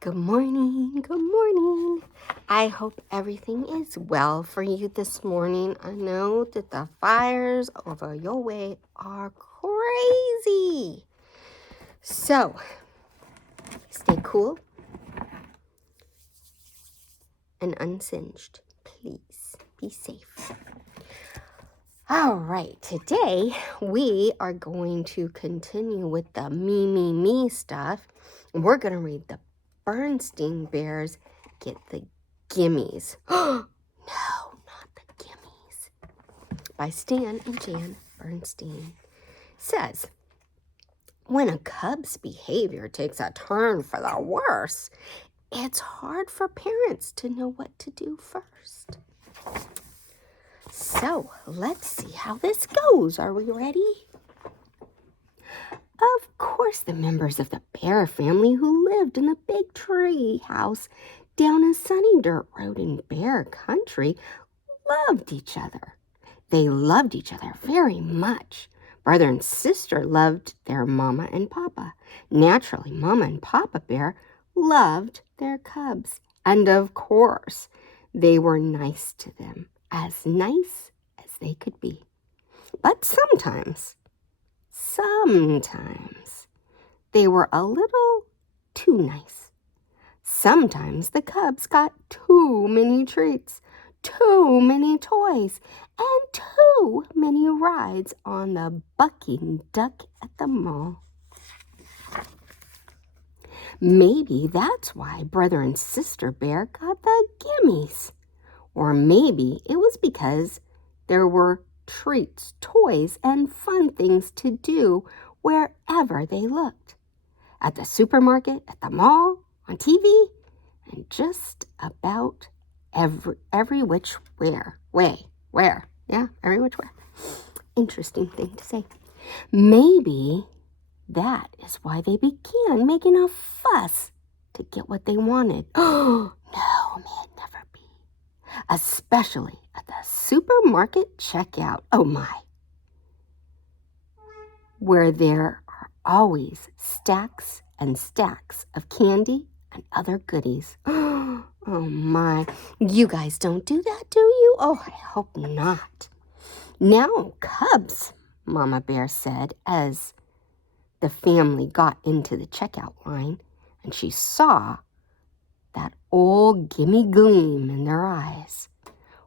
Good morning, good morning. I hope everything is well for you this morning. I know that the fires over your way are crazy. So, stay cool and unsinged. Please be safe. All right, today we are going to continue with the me stuff. We're going to read the Berenstain Bears Get the Gimmies. No, not the Gimmies. By Stan and Jan Berenstain. Says, when a cub's behavior takes a turn for the worse, it's hard for parents to know what to do first. So, let's see how this goes. Are we ready? Of course, the members of the bear family who lived in the big tree house down a sunny dirt road in bear country loved each other. They loved each other very much. Brother and sister loved their mama and papa. Naturally, Mama and Papa Bear loved their cubs. And of course, they were nice to them, as nice as they could be. But sometimes, they were a little too nice. Sometimes the cubs got too many treats, too many toys, and too many rides on the bucking duck at the mall. Maybe that's why Brother and Sister Bear got the Gimmies. Or maybe it was because there were treats, toys, and fun things to do wherever they looked. At the supermarket, at the mall, on TV, and just about every which way. Every which way. Interesting thing to say. Maybe that is why they began making a fuss to get what they wanted. Oh, no, may it never be. Especially at the supermarket checkout. Oh my. Where there are always stacks and stacks of candy and other goodies. Oh my. You guys don't do that, do you? Oh, I hope not. Now, cubs, Mama Bear said as the family got into the checkout line, and she saw that old gimme gleam in their eyes.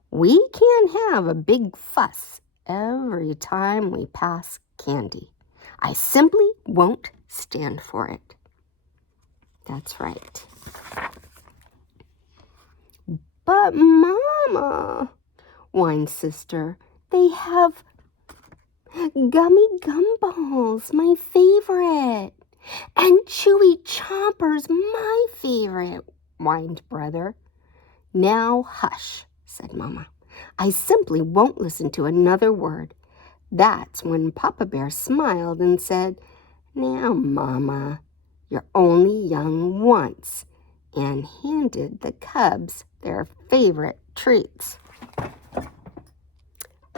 We can't have a big fuss every time we pass candy. I simply won't stand for it. That's right. But Mama, whined Sister, they have gummy gumballs, my favorite. And chewy chompers, my favorite, whined Brother. Now hush, said Mama. I simply won't listen to another word. That's when Papa Bear smiled and said, now, Mama, you're only young once, and handed the cubs their favorite treats.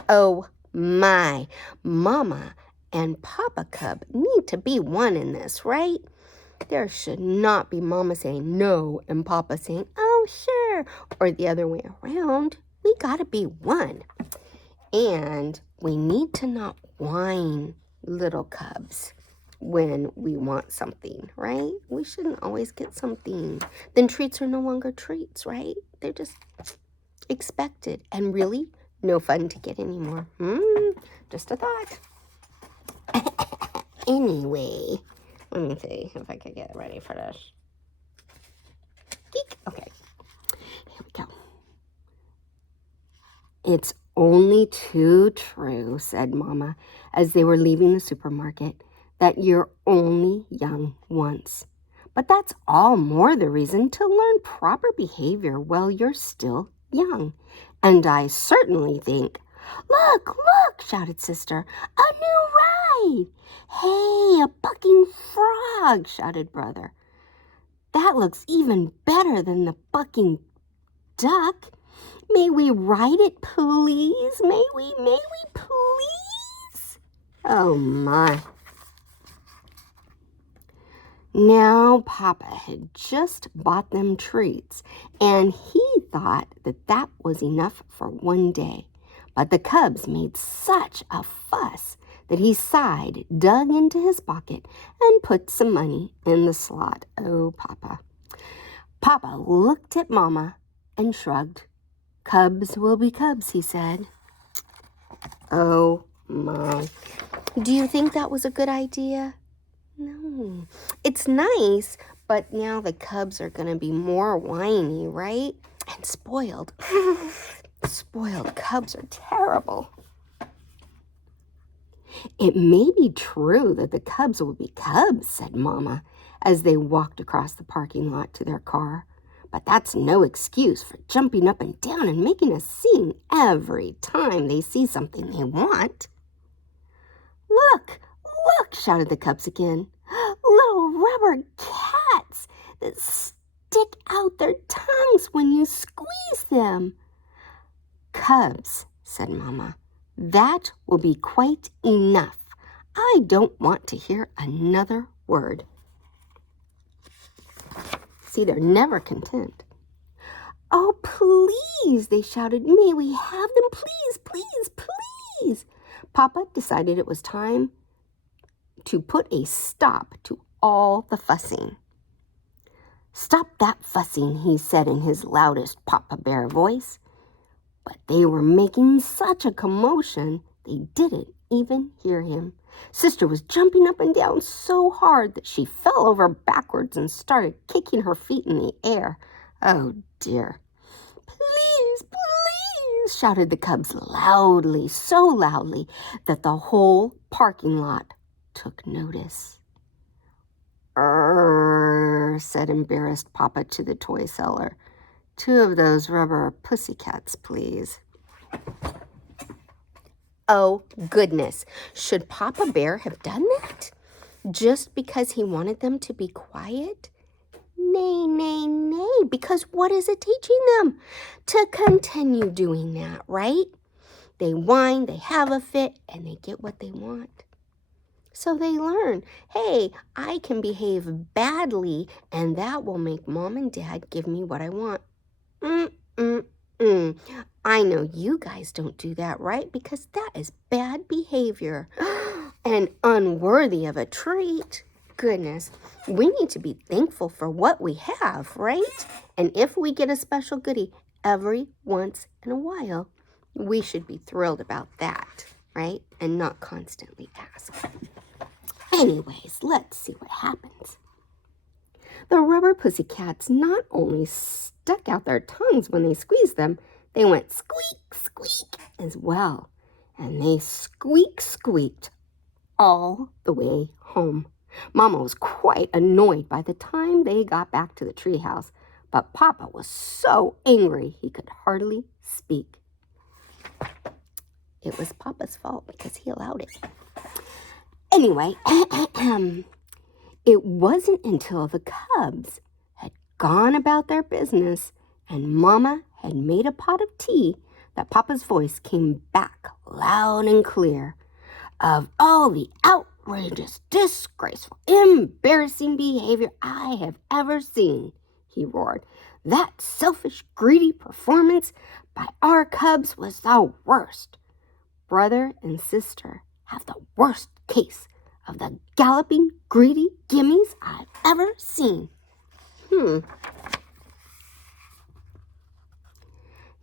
Oh my, Mama and Papa Cub need to be one in this, right? There should not be Mama saying no and Papa saying, oh, sure, or the other way around. We gotta be one. And we need to not whine little cubs when we want something, right? We shouldn't always get something. Then treats are no longer treats, right? They're just expected and really no fun to get anymore. Just a thought. Anyway, let me see if I could get ready for this. Geek. Okay, here we go. It's only too true, said Mama, as they were leaving the supermarket, that you're only young once. But that's all more the reason to learn proper behavior while you're still young. And I certainly think, look, shouted Sister, a new ride. Hey, a bucking frog, shouted Brother. That looks even better than the bucking duck. May we ride it, please? May we please? Oh, my. Now, Papa had just bought them treats, and he thought that that was enough for one day. But the cubs made such a fuss that he sighed, dug into his pocket, and put some money in the slot. Oh, Papa. Papa looked at Mama and shrugged. Cubs will be cubs, he said. Oh, my. Do you think that was a good idea? No. It's nice, but now the cubs are going to be more whiny, right? And spoiled. Spoiled cubs are terrible. It may be true that the cubs will be cubs, said Mama, as they walked across the parking lot to their car. But that's no excuse for jumping up and down and making a scene every time they see something they want. Look, look, shouted the cubs again. Little rubber cats that stick out their tongues when you squeeze them. Cubs, said Mama, that will be quite enough. I don't want to hear another word. See, they're never content. Oh, please, they shouted. May we have them? Please, please, please. Papa decided it was time to put a stop to all the fussing. Stop that fussing, he said in his loudest Papa Bear voice. But they were making such a commotion, they didn't even hear him. Sister was jumping up and down so hard that she fell over backwards and started kicking her feet in the air. Oh, dear. Please, please, shouted the cubs loudly, so loudly that the whole parking lot took notice. Said embarrassed Papa to the toy seller. 2 of those rubber pussycats, please. Oh, goodness. Should Papa Bear have done that? Just because he wanted them to be quiet? Nay, nay, nay, because what is it teaching them? To continue doing that, right? They whine, they have a fit, and they get what they want. So they learn, hey, I can behave badly, and that will make Mom and Dad give me what I want. I know you guys don't do that, right? Because that is bad behavior and unworthy of a treat. Goodness, we need to be thankful for what we have, right? And if we get a special goodie every once in a while, we should be thrilled about that, right? And not constantly ask. Anyways, let's see what happens. The rubber pussycats not only stuck out their tongues when they squeezed them, they went squeak, squeak as well. And they squeaked all the way home. Mama was quite annoyed by the time they got back to the treehouse, but Papa was so angry he could hardly speak. It was Papa's fault because he allowed it. Anyway, it wasn't until the cubs had gone about their business and Mama had made a pot of tea that Papa's voice came back loud and clear. Of all the outrageous, disgraceful, embarrassing behavior I have ever seen, he roared, that selfish, greedy performance by our cubs was the worst. Brother and sister have the worst case of the galloping, greedy Gimmies I've ever seen.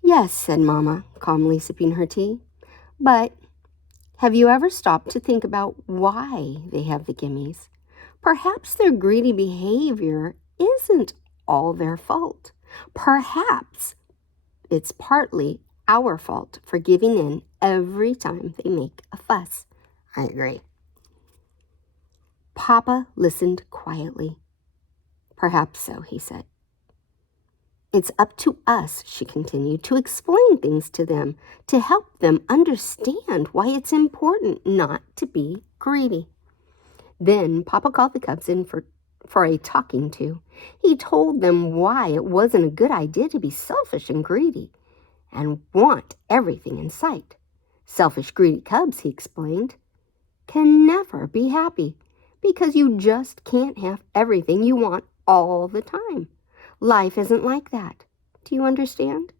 Yes, said Mama, calmly sipping her tea. But have you ever stopped to think about why they have the Gimmies? Perhaps their greedy behavior isn't all their fault. Perhaps it's partly our fault for giving in every time they make a fuss. I agree. Papa listened quietly. Perhaps so, he said. It's up to us, she continued, to explain things to them, to help them understand why it's important not to be greedy. Then Papa called the cubs in for a talking to. He told them why it wasn't a good idea to be selfish and greedy and want everything in sight. Selfish, greedy cubs, he explained, can never be happy because you just can't have everything you want all the time. Life isn't like that. Do you understand?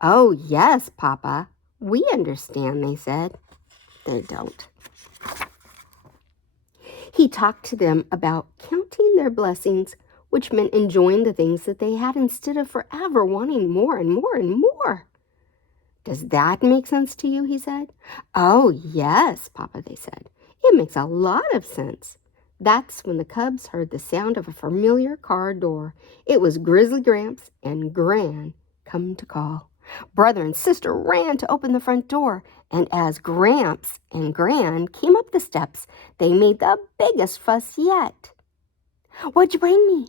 Oh, yes, Papa. We understand, they said. They don't. He talked to them about counting their blessings, which meant enjoying the things that they had instead of forever wanting more and more and more. Does that make sense to you? He said. Oh, yes, Papa, they said. It makes a lot of sense. That's when the cubs heard the sound of a familiar car door. It was Grizzly Gramps and Gran come to call. Brother and sister ran to open the front door, and as Gramps and Gran came up the steps, they made the biggest fuss yet. "What'd you bring me?"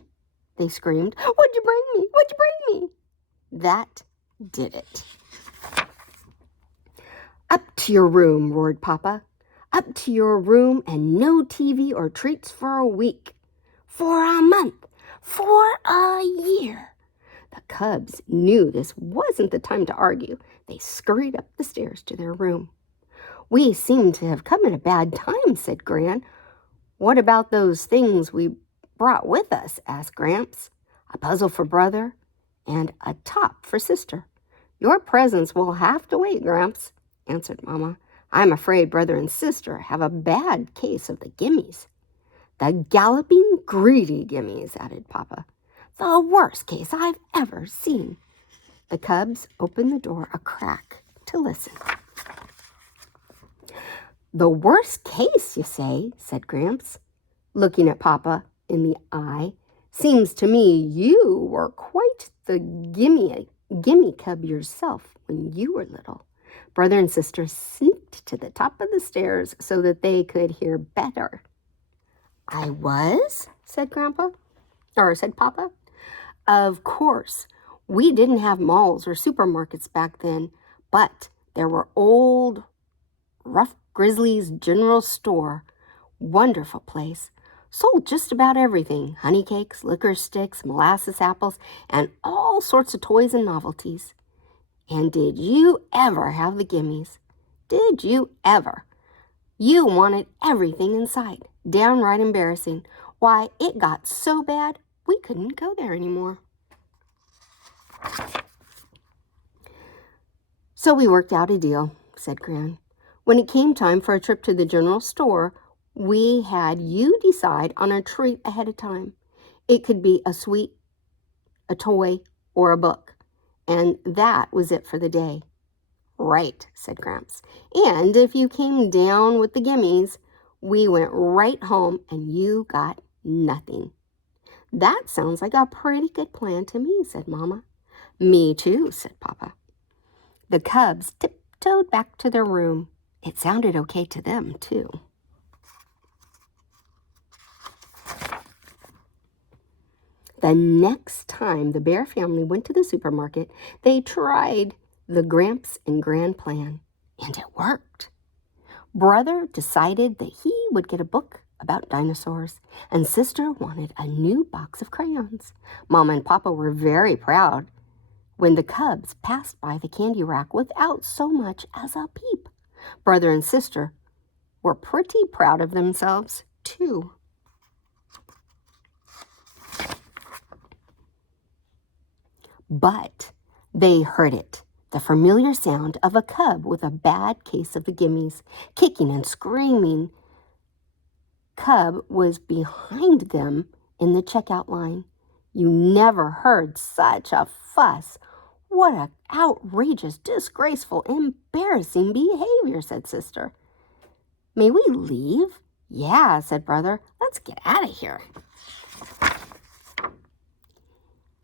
they screamed. "What'd you bring me? What'd you bring me?" That did it. "Up to your room," roared Papa. "Up to your room and no TV or treats for a week, for a month, for a year." The cubs knew this wasn't the time to argue. They scurried up the stairs to their room. "We seem to have come at a bad time," said Gran. "What about those things we brought with us?" asked Gramps. "A puzzle for Brother and a top for Sister." "Your presents will have to wait, Gramps," answered Mama. "I'm afraid Brother and Sister have a bad case of the Gimmies." "The galloping, greedy Gimmies," added Papa. "The worst case I've ever seen." The cubs opened the door a crack to listen. "The worst case, you say?" said Gramps, looking at Papa in the eye. "Seems to me you were quite the gimme cub yourself when you were little." Brother and sister sneaked to the top of the stairs so that they could hear better. "I was?" said said Papa. "Of course, we didn't have malls or supermarkets back then, but there were old Rough Grizzly's General Store. Wonderful place. Sold just about everything. Honey cakes, licorice sticks, molasses apples, and all sorts of toys and novelties. And did you ever have the Gimmies? Did you ever? You wanted everything in sight. Downright embarrassing. Why, it got so bad we couldn't go there anymore." "So we worked out a deal," said Gran. "When it came time for a trip to the general store, we had you decide on a treat ahead of time. It could be a sweet, a toy, or a book. And that was it for the day." "Right," said Gramps. "And if you came down with the Gimmies, we went right home and you got nothing." "That sounds like a pretty good plan to me," said Mama. "Me too," said Papa. The cubs tiptoed back to their room. It sounded okay to them, too. The next time the Bear family went to the supermarket, they tried the Gramps and Gran plan, and it worked. Brother decided that he would get a book about dinosaurs, and Sister wanted a new box of crayons. Mama and Papa were very proud when the cubs passed by the candy rack without so much as a peep. Brother and Sister were pretty proud of themselves, too. But they heard it, the familiar sound of a cub with a bad case of the Gimmies, kicking and screaming. Cub was behind them in the checkout line. "You never heard such a fuss. What an outrageous, disgraceful, embarrassing behavior," said Sister. "May we leave?" "Yeah," said Brother. "Let's get out of here."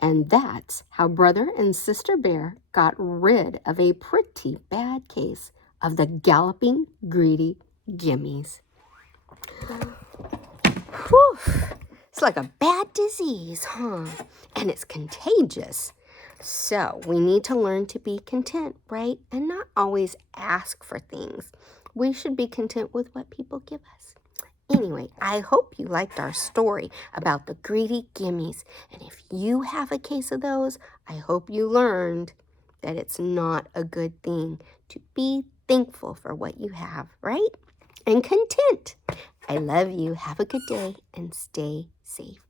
And that's how Brother and Sister Bear got rid of a pretty bad case of the galloping, greedy Gimmies. Whew. It's like a bad disease, huh? And it's contagious. So we need to learn to be content, right? And not always ask for things. We should be content with what people give us. Anyway, I hope you liked our story about the greedy Gimmies. And if you have a case of those, I hope you learned that it's not a good thing to be thankful for what you have, right? and content. I love you. Have a good day and stay safe.